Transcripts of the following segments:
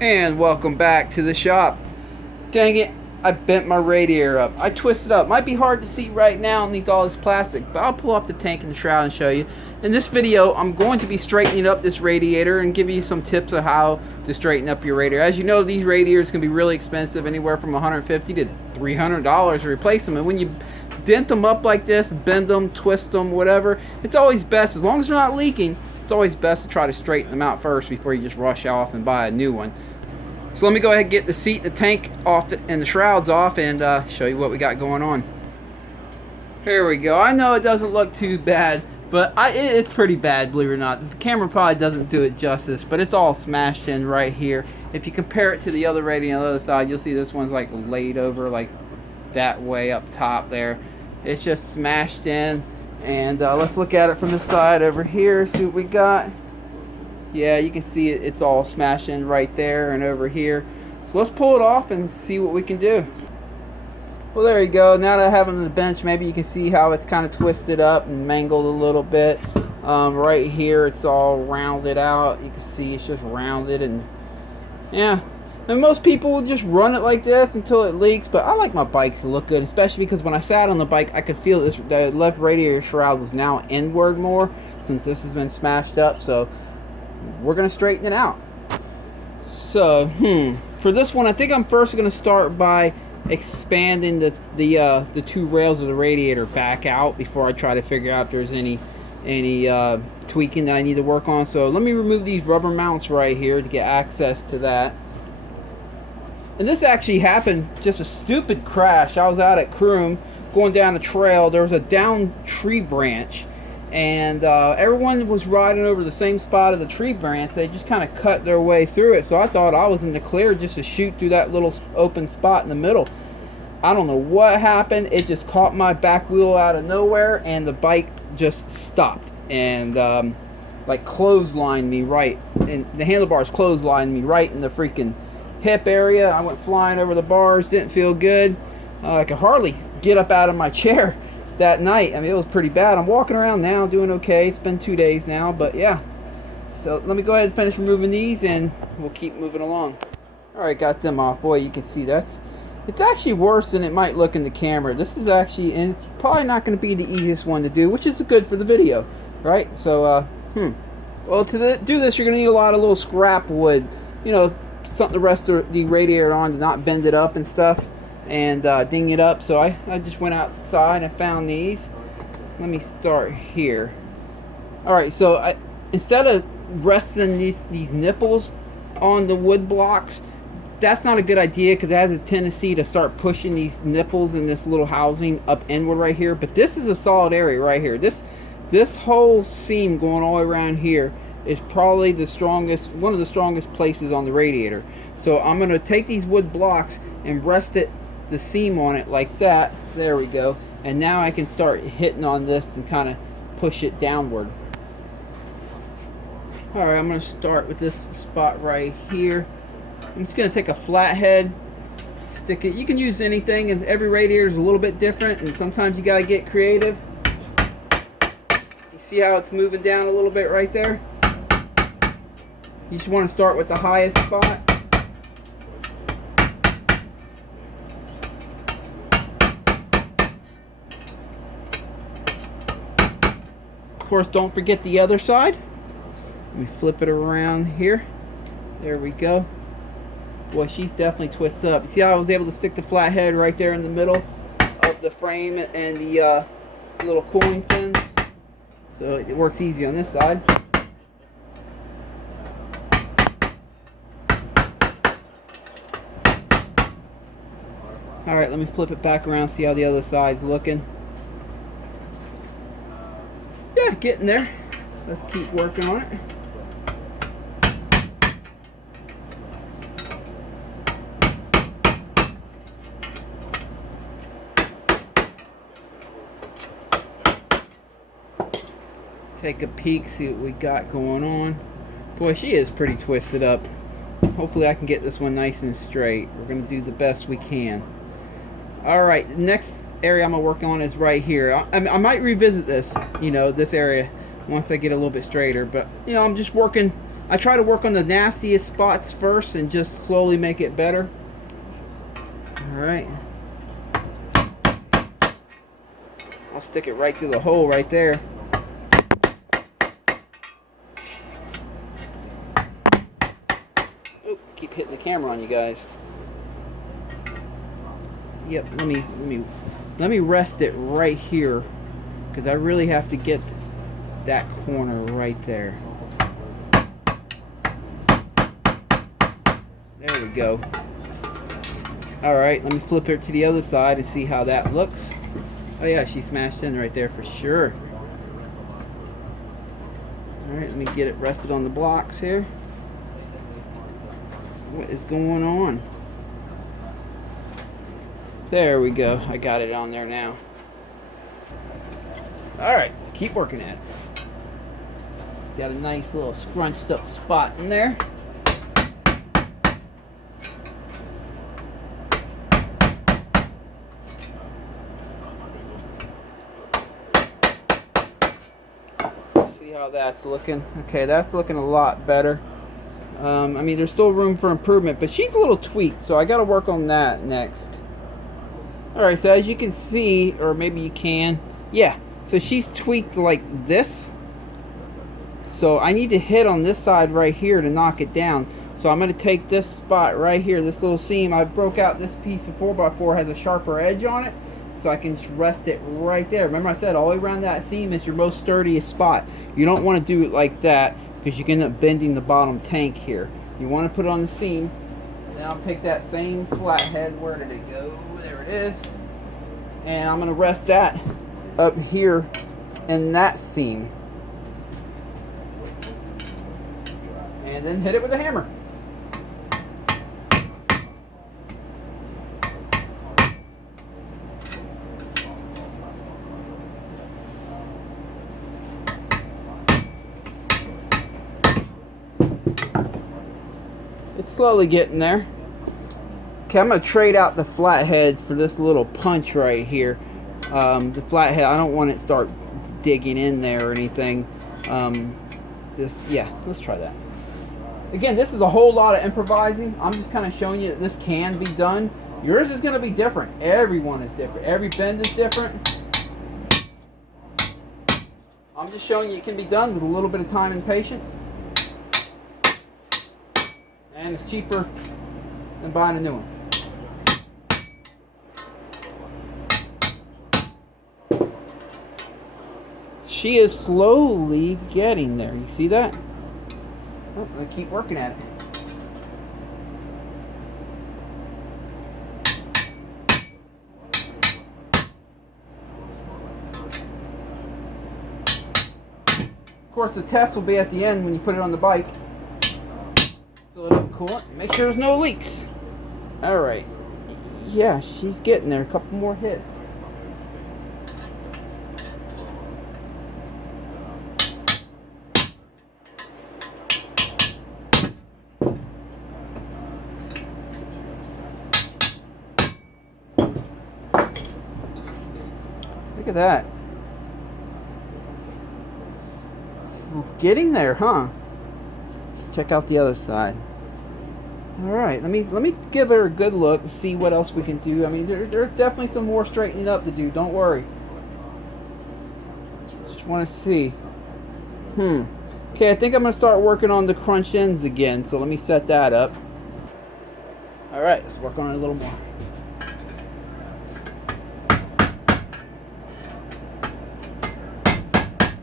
And welcome back to the shop. Dang it, I bent my radiator up. I twisted up. Might be hard to see right now underneath all this plastic, but I'll pull off the tank and the shroud and show you. In this video, I'm going to be straightening up this radiator and give you some tips of how to straighten up your radiator. As you know, these radiators can be really expensive, anywhere from $150 to $300 to replace them. And when you dent them up like this, bend them, twist them, whatever, it's always best, as long as they're not leaking, it's always best to try to straighten them out first before you just rush off and buy a new one. So let me go ahead and get the seat, the tank off, and the shrouds off, and show you what we got going on. Here we go. I know it doesn't look too bad, but it's pretty bad, believe it or not. The camera probably doesn't do it justice, but it's all smashed in right here. If you compare it to the other radiator on the other side, you'll see this one's like laid over like that way up top there. It's just smashed in. And let's look at it from the side over here, see what we got. Yeah, you can see it's all smashed in right there and over here. So let's pull it off and see what we can do. Well, there you go. Now that I have it on the bench, maybe you can see how it's kind of twisted up and mangled a little bit. Right here, it's all rounded out. You can see it's just rounded, and yeah. And most people will just run it like this until it leaks, but I like my bikes to look good, especially because when I sat on the bike, I could feel this. The left radiator shroud was now inward more since this has been smashed up. So we're gonna straighten it out. So for this one, I think I'm first gonna start by expanding the two rails of the radiator back out before I try to figure out if there's any tweaking that I need to work on. So let me remove these rubber mounts right here to get access to that. And this actually happened, just a stupid crash. I was out at Croom going down the trail. There was a down tree branch, and everyone was riding over the same spot of the tree branch. They just kind of cut their way through it. So I thought I was in the clear just to shoot through that little open spot in the middle. I don't know what happened. It just caught my back wheel out of nowhere, and the bike just stopped and like clotheslined me right, and the handlebars clotheslined me right in the freaking hip area. I went flying over the bars. Didn't feel good. I could hardly get up out of my chair that night. I mean, it was pretty bad. I'm walking around now doing okay. It's been 2 days now, but yeah. So let me go ahead and finish removing these, and we'll keep moving along. Alright, got them off. Boy, you can see it's actually worse than it might look in the camera. This is actually, and it's probably not going to be the easiest one to do, which is good for the video, right? So well, to do this, you're going to need a lot of little scrap wood, you know, something to rest the radiator on to not bend it up and stuff, and ding it up. So I just went outside and found these. Let me start here. Alright, so instead of resting these nipples on the wood blocks, that's not a good idea because it has a tendency to start pushing these nipples in this little housing up inward right here. But this is a solid area right here. This whole seam going all around here is probably the strongest, one of the strongest places on the radiator. So I'm going to take these wood blocks and rest the seam on it like that. There we go. And now I can start hitting on this and kind of push it downward. Alright, I'm going to start with this spot right here. I'm just going to take a flathead, stick it. You can use anything, and every radiator is a little bit different, and sometimes you got to get creative. You see how it's moving down a little bit right there? You just want to start with the highest spot. Of course, don't forget the other side. Let me flip it around here. There we go. Boy, she's definitely twisted up. You see how I was able to stick the flathead right there in the middle of the frame and the little cooling fins? So it works easy on this side. Alright, let me flip it back around, see how the other side's looking. Yeah, getting there. Let's keep working on it. Take a peek, see what we got going on. Boy, she is pretty twisted up. Hopefully I can get this one nice and straight. We're going to do the best we can. Alright, next area I'm going to work on is right here. I might revisit this, you know, this area once I get a little bit straighter. But, you know, I'm just working I try to work on the nastiest spots first and just slowly make it better. Alright. I'll stick it right through the hole right there. Oh, keep hitting the camera on you guys. Yep, let me rest it right here, because I really have to get that corner right there. There we go. Alright, let me flip it to the other side and see how that looks. Oh yeah, she smashed in right there for sure. Alright, let me get it rested on the blocks here. What is going on? There we go. I got it on there now. Alright, let's keep working at it. Got a nice little scrunched up spot in there. See how that's looking. Okay, that's looking a lot better. I mean, there's still room for improvement, but she's a little tweaked, so I got to work on that next. Alright, so as you can see, or maybe you can, yeah, so she's tweaked like this. So I need to hit on this side right here to knock it down. So I'm going to take this spot right here, this little seam. I broke out this piece of 4x4, has a sharper edge on it, so I can just rest it right there. Remember I said all the way around that seam is your most sturdiest spot. You don't want to do it like that, because you can end up bending the bottom tank here. You want to put it on the seam. Now I'll take that same flathead, where did it go? There it is. And I'm going to rest that up here in that seam. And then hit it with a hammer. It's slowly getting there. Okay, I'm going to trade out the flathead for this little punch right here. The flathead, I don't want it to start digging in there or anything. Yeah, let's try that. Again, this is a whole lot of improvising. I'm just kind of showing you that this can be done. Yours is going to be different. Everyone is different. Every bend is different. I'm just showing you it can be done with a little bit of time and patience. And it's cheaper than buying a new one. She is slowly getting there. You see that? Oh, I'm going to keep working at it. Of course, the test will be at the end when you put it on the bike. Fill it up with coolant. Make sure there's no leaks. Alright. Yeah, she's getting there. A couple more hits. Look at that. It's getting there, huh? Let's check out the other side. Alright, let me give her a good look and see what else we can do. I mean, there's definitely some more straightening up to do. Don't worry. Just want to see. Okay, I think I'm going to start working on the crunch ends again. So let me set that up. Alright, let's work on it a little more.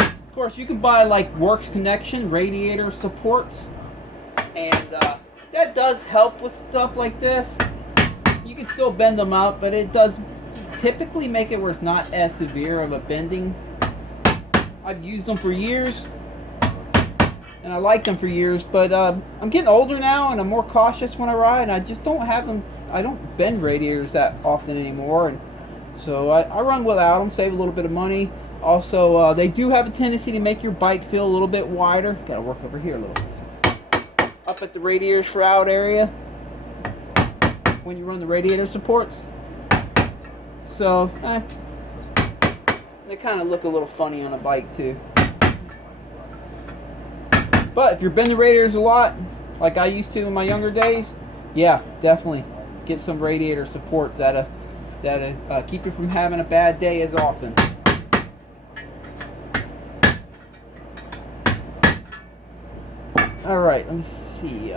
Of course, you can buy like Works Connection radiator supports, and that does help with stuff like this. You can still bend them up, but it does typically make it where it's not as severe of a bending. I've used them for years, and I liked them for years, but I'm getting older now, and I'm more cautious when I ride, and I just don't have them. I don't bend radiators that often anymore, and so I run without them, save a little bit of money. Also, they do have a tendency to make your bike feel a little bit wider. Gotta work over here a little bit. Up at the radiator shroud area when you run the radiator supports. So, they kind of look a little funny on a bike too. But But if you're bending radiators a lot, like I used to in my younger days, yeah, definitely get some radiator supports that'll keep you from having a bad day as often. Alright, let me see.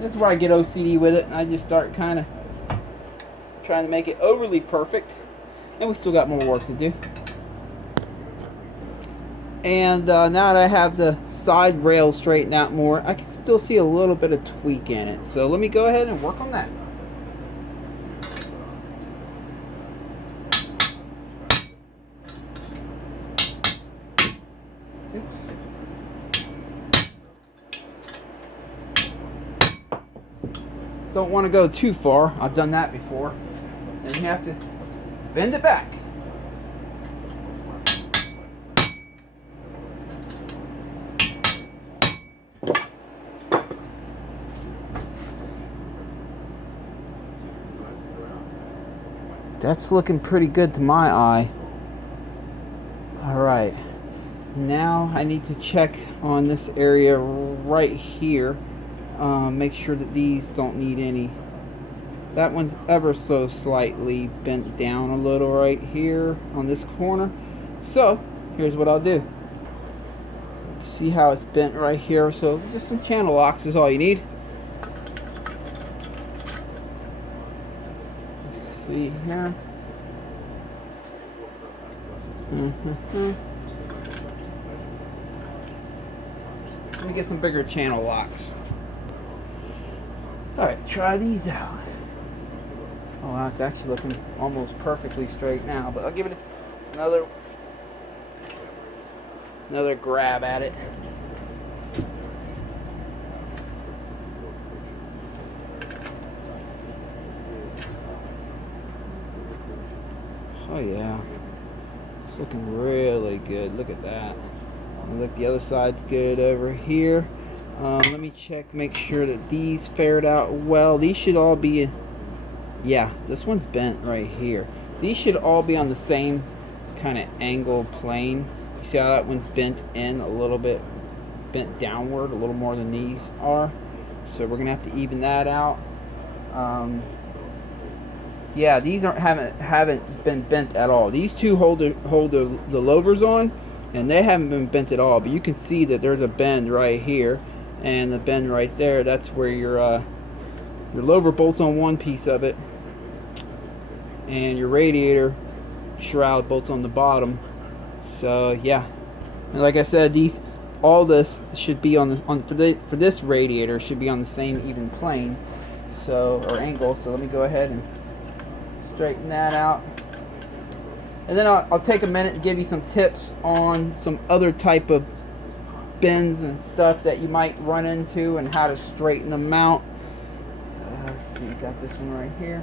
This is where I get OCD with it, and I just start kind of trying to make it overly perfect. And we still got more work to do. And now that I have the side rail straightened out more, I can still see a little bit of tweak in it. So let me go ahead and work on that. Oops. Don't want to go too far. I've done that before. And you have to bend it back. That's looking pretty good to my eye. Alright, now I need to check on this area right here. Make sure that these don't need any. That one's ever so slightly bent down a little right here on this corner. So, here's what I'll do. See how it's bent right here? So, just some channel locks is all you need. See here. Let me get some bigger channel locks. Alright, try these out. Oh wow, it's actually looking almost perfectly straight now, but I'll give it another grab at it. Oh yeah, it's looking really good. Look at that. And look, the other side's good over here. Let me check, make sure that these fared out well. These should all be, yeah, this one's bent right here. These should all be on the same kind of angle plane. You see how that one's bent in a little bit, bent downward a little more than these are. So we're gonna have to even that out. Yeah, these haven't been bent at all. These two hold the louvers on, and they haven't been bent at all. But you can see that there's a bend right here, and the bend right there. That's where your louver bolts on one piece of it, and your radiator shroud bolts on the bottom. So yeah, and like I said, all this should be for this radiator should be on the same even plane, so or angle. So let me go ahead and straighten that out, and then I'll take a minute to give you some tips on some other type of bends and stuff that you might run into and how to straighten them out. Let's see, got this one right here.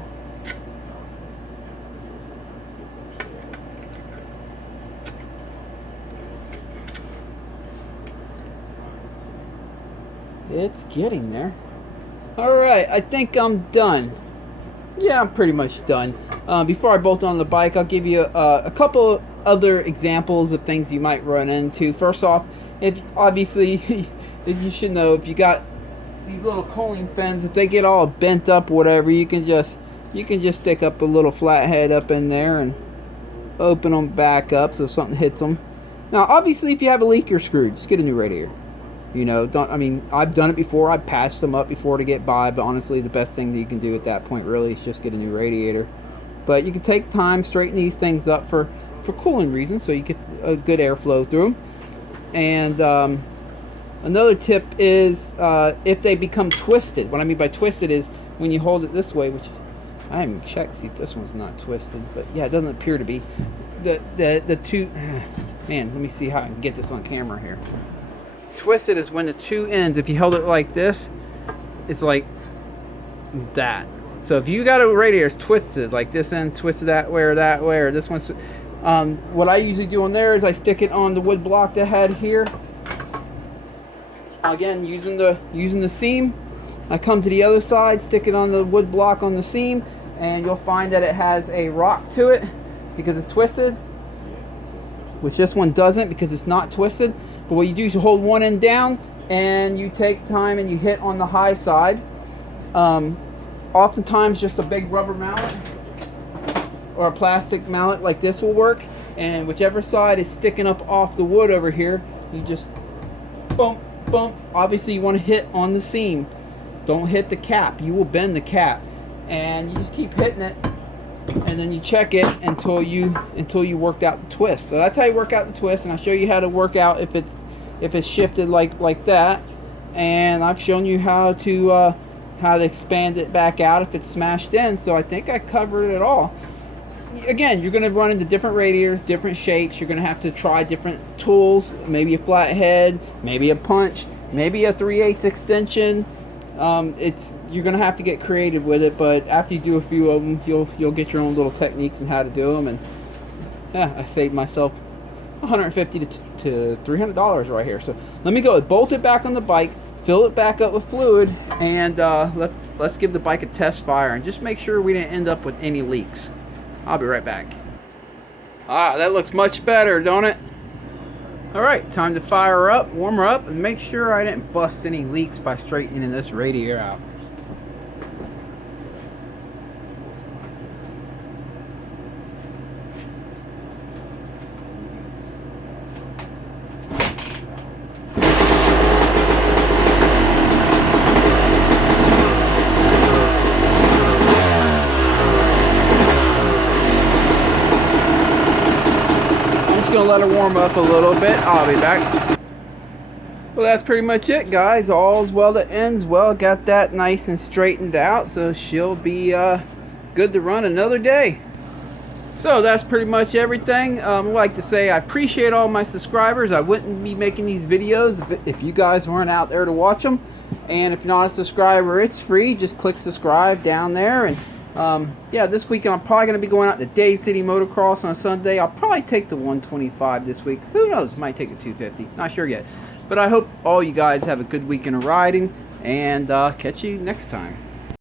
It's getting there. Alright, I think I'm done. Yeah, I'm pretty much done. Before I bolt on the bike, I'll give you a couple other examples of things you might run into. First off, if you should know, if you got these little cooling fins, if they get all bent up, whatever, you can just stick up a little flathead up in there and open them back up so if something hits them. Now, obviously, if you have a leak or screwed, just get a new radiator. You know, I've done it before. I've patched them up before to get by, but honestly, the best thing that you can do at that point really is just get a new radiator. But you can take time, straighten these things up for cooling reasons, so you get a good airflow through them. And another tip is if they become twisted. What I mean by twisted is when you hold it this way, which I haven't checked to see if this one's not twisted, but yeah, it doesn't appear to be. The two, man, let me see how I can get this on camera here. Twisted is when the two ends, if you held it like this, it's like that. So if you got a radiator twisted, like this end twisted that way, or this one's, what I usually do on there is I stick it on the wood block that I had here. Again, using the seam, I come to the other side, stick it on the wood block on the seam, and you'll find that it has a rock to it because it's twisted, which this one doesn't because it's not twisted. But what you do is you hold one end down and you take time and you hit on the high side. Oftentimes just a big rubber mallet or a plastic mallet like this will work, and whichever side is sticking up off the wood over here, you just bump, bump. Obviously you want to hit on the seam. Don't hit the cap. You will bend the cap. And you just keep hitting it, and then you check it until you worked out the twist. So that's how you work out the twist, and I'll show you how to work out if it's shifted like that. And I've shown you how to expand it back out if it's smashed in. So I think I covered it all. Again, you're going to run into different radiators, different shapes. You're going to have to try different tools, maybe a flat head, maybe a punch, maybe a 3/8 extension. You're going to have to get creative with it, but after you do a few of them, you'll get your own little techniques and how to do them. And yeah, I saved myself $150 to $300 right here. So let me go bolt it back on the bike, fill it back up with fluid, and let's give the bike a test fire and just make sure we didn't end up with any leaks. I'll be right back. That looks much better, don't it? Alright, time to fire her up, warm her up, and make sure I didn't bust any leaks by straightening this radiator out. Gonna let her warm up a little bit. I'll be back. Well, that's pretty much it, guys. All's well that ends well. Got that nice and straightened out, so she'll be good to run another day. So that's pretty much everything. I'd like to say I appreciate all my subscribers. I wouldn't be making these videos if you guys weren't out there to watch them. And if you're not a subscriber, it's free. Just click subscribe down there. And yeah, this weekend I'm probably going to be going out to Day City Motocross on Sunday. I'll probably take the 125 this week. Who knows? Might take the 250. Not sure yet. But I hope all you guys have a good weekend of riding, and catch you next time.